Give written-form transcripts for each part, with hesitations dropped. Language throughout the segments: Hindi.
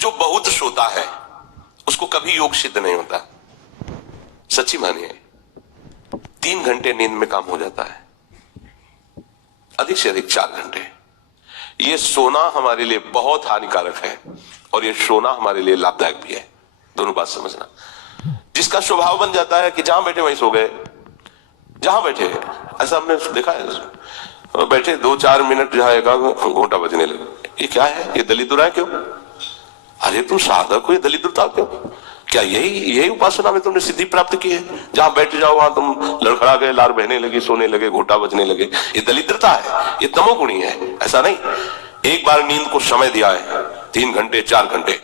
जो बहुत सोता है उसको कभी योग सिद्ध नहीं होता। सच्ची मानिए, 3 घंटे नींद में काम हो जाता है, अधिक से अधिक 4 घंटे। ये सोना हमारे लिए बहुत हानिकारक है और ये सोना हमारे लिए लाभदायक भी है। दोनों बात समझना। जिसका स्वभाव बन जाता है कि जहां बैठे वहीं सो गए, जहां बैठे, ऐसा हमने देखा है, बैठे 2-4 मिनट जहां एक घंटा बजने लगे, ये क्या है, ये दलिद्र है क्यों? अरे तुम साधक हो, ये दलिद्रता क्यों? क्या यही उपासना में तुमने सिद्धि प्राप्त की है? जहां बैठ जाओ वहां तुम लड़खड़ा गए, लार बहने लगी, सोने लगे, घोटा बजने लगे। ये दलिद्रता है, ये तमोगुणी है। ऐसा नहीं। एक बार नींद को समय दिया है, 3 घंटे 4 घंटे,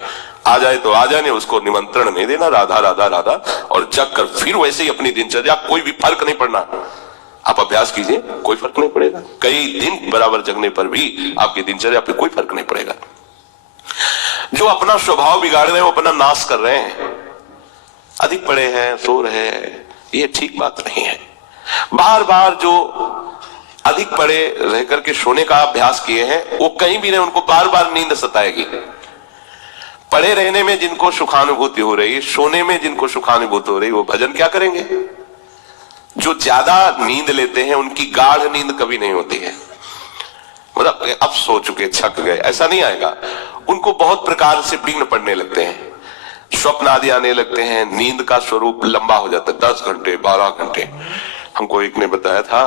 आ जाए तो आ जाने, उसको निमंत्रण नहीं देना, राधा राधा राधा, और जग कर फिर वैसे ही अपनी दिनचर्या, कोई भी फर्क नहीं पड़ना। आप अभ्यास कीजिए, कोई फर्क नहीं पड़ेगा। कई दिन बराबर जगने पर भी आपकी दिनचर्या पे कोई फर्क नहीं पड़ेगा। जो अपना स्वभाव बिगाड़ रहे हैं वो अपना नाश कर रहे हैं। अधिक पड़े हैं, सो रहे हैं, ये ठीक बात नहीं है। बार बार जो अधिक पड़े रह करके सोने का अभ्यास किए हैं वो कहीं भी रहे, उनको बार बार नींद सताएगी। पड़े रहने में जिनको सुखानुभूति हो रही, सोने में जिनको सुखानुभूति हो रही, वो भजन क्या करेंगे? जो ज्यादा नींद लेते हैं उनकी गाढ़ नींद कभी नहीं होती है। मतलब अब सो चुके, छक गए, ऐसा नहीं आएगा। उनको बहुत प्रकार से विघ्न पड़ने लगते हैं, स्वप्न आदि आने लगते हैं, नींद का स्वरूप लंबा हो जाता है, 10 घंटे 12 घंटे। हमको एक ने बताया था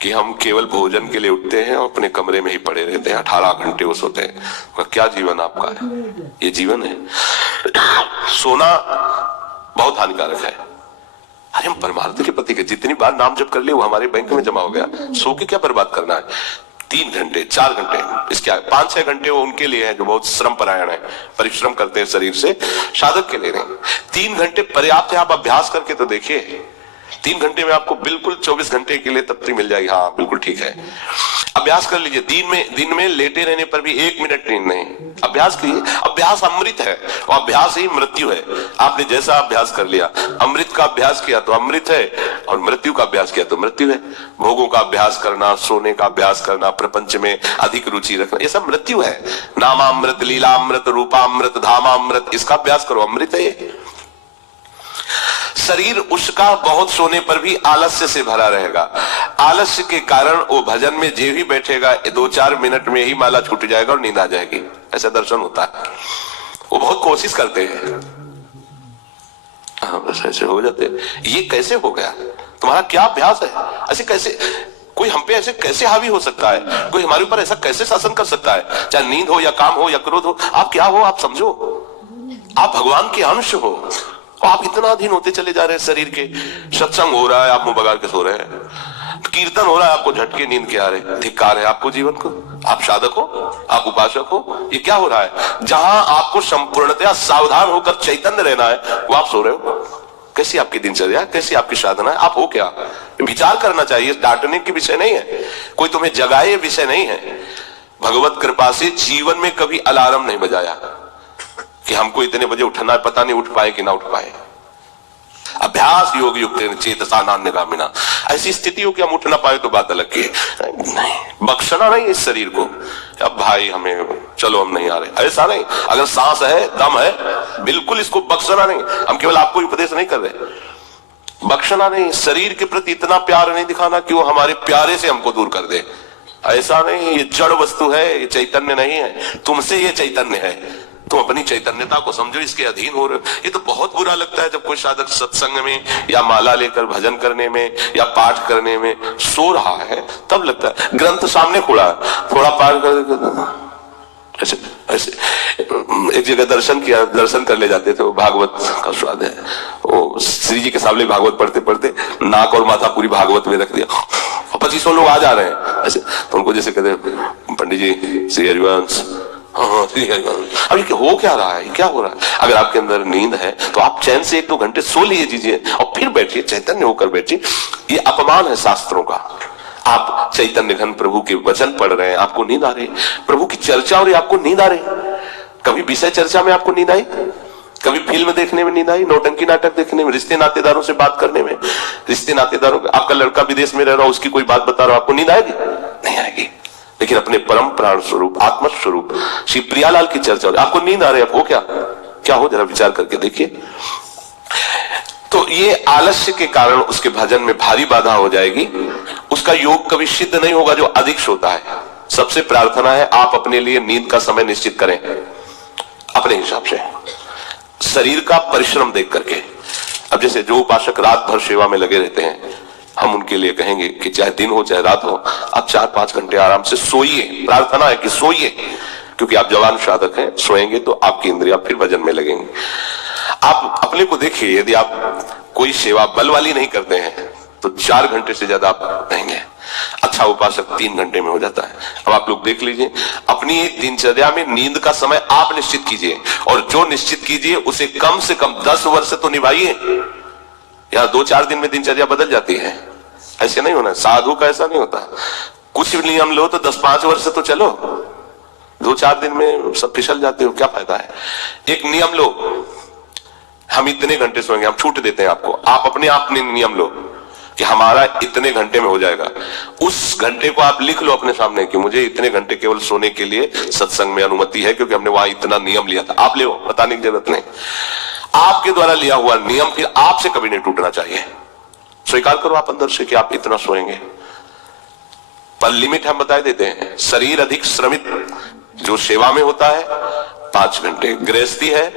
कि हम केवल भोजन के लिए उठते हैं और अपने कमरे में ही पड़े रहते हैं, 18 घंटे वो सोते हैं। क्या जीवन आपका है? ये जीवन है? सोना बहुत हानिकारक है। अरे हम परमार्थ के पति के जितनी बार नाम जप कर लिए वो हमारे बैंक में जमा हो गया। सो के क्या बर्बाद करना है? 3 घंटे 4 घंटे, इसके 5-6 घंटे वो उनके लिए है जो बहुत श्रम परायण है, परिश्रम करते हैं शरीर से, साधक के लिए नहीं। 3 घंटे पर्याप्त है। आप अभ्यास करके तो देखिए, 3 घंटे में आपको बिल्कुल 24 घंटे के लिए तृप्ति मिल जाएगी। हाँ बिल्कुल ठीक है, अभ्यास कर लीजिए। दिन में लेटे रहने पर भी 1 मिनट नींद नहीं, अभ्यास कीजिए। अभ्यास अमृत है और अभ्यास ही मृत्यु है। आपने जैसा अभ्यास कर लिया, अमृत का अभ्यास किया तो अमृत है और मृत्यु का अभ्यास किया तो मृत्यु है। भोगों का अभ्यास करना, सोने का अभ्यास करना, प्रपंच में अधिक रुचि रखना, ये सब मृत्यु है। नामामृत, लीलामृत, रूपामृत, धामामृत, इसका अभ्यास करो, अमृत है ये। शरीर उसका बहुत सोने पर भी आलस्य से भरा रहेगा। आलस्य के कारण वो भजन में जे भी बैठेगा 2-4 मिनट में ही माला छूट जाएगा और नींद आ जाएगी। ऐसा दर्शन होता है। वो बहुत कोशिश करते हैं, हाँ बस ऐसे हो जाते हैं। ये कैसे हो गया? तुम्हारा क्या अभ्यास है? ऐसे कैसे कोई हम पे ऐसे कैसे हावी हो सकता है? कोई हमारे ऊपर ऐसा कैसे शासन कर सकता है? चाहे नींद हो या काम हो या क्रोध हो, आप क्या हो? आप समझो, आप भगवान के अंश हो। आप इतना अधीन होते चले जा रहे हैं शरीर के। सत्संग हो रहा है, आप मुंह बगाड़ के सो रहे हैं। कीर्तन हो रहा है, आपको झटके नींद के आ रहे। धिक्कार है आपको जीवन को। आप साधक हो, आप उपासक हो, ये क्या हो रहा है? जहां आपको संपूर्णतया सावधान होकर चैतन्य रहना है वो आप सो रहे हो। कैसी आपकी दिनचर्या, कैसी आपकी साधना है? आप हो क्या? विचार करना चाहिए। डांटने की विषय नहीं है, कोई तुम्हें जगाए विषय नहीं है। भगवत कृपा से जीवन में कभी अलार्म नहीं बजाया कि हमको इतने बजे उठना है, पता नहीं उठ पाए कि ना उठ पाए। अभ्यास योग युक्त चेतसा नान्यगामिना, ऐसी स्थिति हो कि हम उठ ना पाए तो बात अलग की है। नहीं, बख्शना नहीं इस शरीर को, अब भाई हमें चलो हम नहीं आ रहे, ऐसा नहीं। अगर सांस है, दम है, बिल्कुल इसको बख्शना नहीं। हम केवल आपको उपदेश नहीं कर रहे, बख्शना नहीं। शरीर के प्रति इतना प्यार नहीं दिखाना कि वो हमारे प्यारे से हमको दूर कर दे। ऐसा नहीं, ये जड़ वस्तु है, ये चैतन्य नहीं है। तुमसे ये चैतन्य है, तुम अपनी चैतन्यता को समझो, इसके अधीन हो रहे हो। ये तो बहुत बुरा लगता है जब कोई साधक सत्संग में या माला लेकर भजन करने में या पाठ करने में सो रहा है, तब लगता है। ग्रंथ सामने खुला, थोड़ा पाठ कर ऐसे ऐसे। एक जगह दर्शन कर ले जाते थे, वो भागवत का स्वाद है। वो श्री जी के सामने भागवत पढ़ते पढ़ते नाक और माथा पूरी भागवत में रख दिया, 2500 लोग आ जा रहे हैं ऐसे। तो उनको जैसे कहते, पंडित जी श्री हरिवंश, हाँ अब ये हो क्या रहा है, क्या हो रहा है? अगर आपके अंदर नींद है तो आप चैन से 1-2 घंटे सो लीजिए और फिर बैठिए, चैतन्य होकर बैठिए। ये अपमान है शास्त्रों का। आप चैतन्य घन प्रभु के वचन पढ़ रहे हैं, आपको नींद आ रही है। प्रभु की चर्चा हो रही है, आपको नींद आ रही है। कभी विषय चर्चा में आपको नींद आई? कभी फिल्म देखने में नींद आई? नौटंकी नाटक देखने में? रिश्ते नातेदारों से बात करने में? रिश्ते नातेदारों, आपका लड़का विदेश में रह रहा हो, उसकी कोई बात बता रहा हो, आपको नींद आएगी? नहीं आएगी। लेकिन अपने परम प्राण स्वरूप आत्म स्वरूप श्री प्रियालाल की चर्चा हो। आपको नींद आ रही है, आप हो क्या क्या हो, जरा विचार करके देखिए। तो ये आलस्य के कारण उसके भजन में भारी बाधा हो जाएगी, उसका योग कभी सिद्ध नहीं होगा जो अधिक सोता है। सबसे प्रार्थना है आप अपने लिए नींद का समय निश्चित करें अपने हिसाब से, शरीर का परिश्रम देख करके। अब जैसे जो उपासक रात भर सेवा में लगे रहते हैं, हम उनके लिए कहेंगे कि चाहे दिन हो चाहे रात हो, आप 4-5 घंटे आराम से सोइए। प्रार्थना है कि सोइए, क्योंकि आप जवान साधक हैं, सोएंगे तो आपकी इंद्रियां फिर भजन में लगेंगी। आप अपने को देखिए, यदि आप कोई सेवा बल वाली नहीं करते हैं तो 4 घंटे से ज्यादा आप रहेंगे। अच्छा उपासक 3 घंटे में हो जाता है। अब आप लोग देख लीजिए, अपनी दिनचर्या में नींद का समय आप निश्चित कीजिए, और जो निश्चित कीजिए उसे कम से कम 10 वर्ष तो निभाइए। यहां 2-4 दिन में दिनचर्या बदल जाती है, ऐसे नहीं होना। साधु का ऐसा नहीं होता, कुछ नियम लो तो 10-5 वर्ष तो चलो, 2-4 दिन में सब फिसल जाते हो, क्या फायदा है। एक नियम लो, हम इतने घंटे सोएंगे, हम छूट देते हैं आपको, आप अपने आप ने नियम लो कि हमारा इतने घंटे में हो जाएगा। उस घंटे को आप लिख लो अपने सामने कि मुझे इतने घंटे केवल सोने के लिए सत्संग में अनुमति है, क्योंकि हमने वहां इतना नियम लिया था। आप ले बताने की जरूरत नहीं, आपके द्वारा लिया हुआ नियम फिर आपसे कभी नहीं टूटना चाहिए। स्वीकार करो आप अंदर से कि आप इतना सोएंगे, पर लिमिट हम बता देते हैं। शरीर अधिक श्रमित जो सेवा में होता है 5 घंटे, गृहस्थी है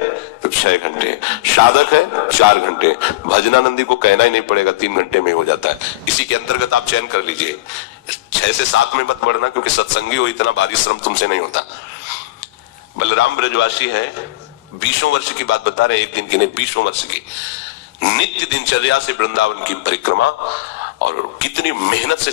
तो 6 घंटे, साधक है 4 घंटे। भजनानंदी को कहना ही नहीं पड़ेगा, 3 घंटे में हो जाता है। इसी के अंतर्गत आप चयन कर लीजिए, 6 से 7 में मत बढ़ना, क्योंकि सत्संगी हो इतना भारी श्रम तुमसे नहीं होता। बलराम ब्रजवासी है, 20 वर्ष की बात बता रहे हैं, एक दिन की नहीं 20 वर्ष की नित्य दिनचर्या से वृंदावन की परिक्रमा, और कितनी मेहनत से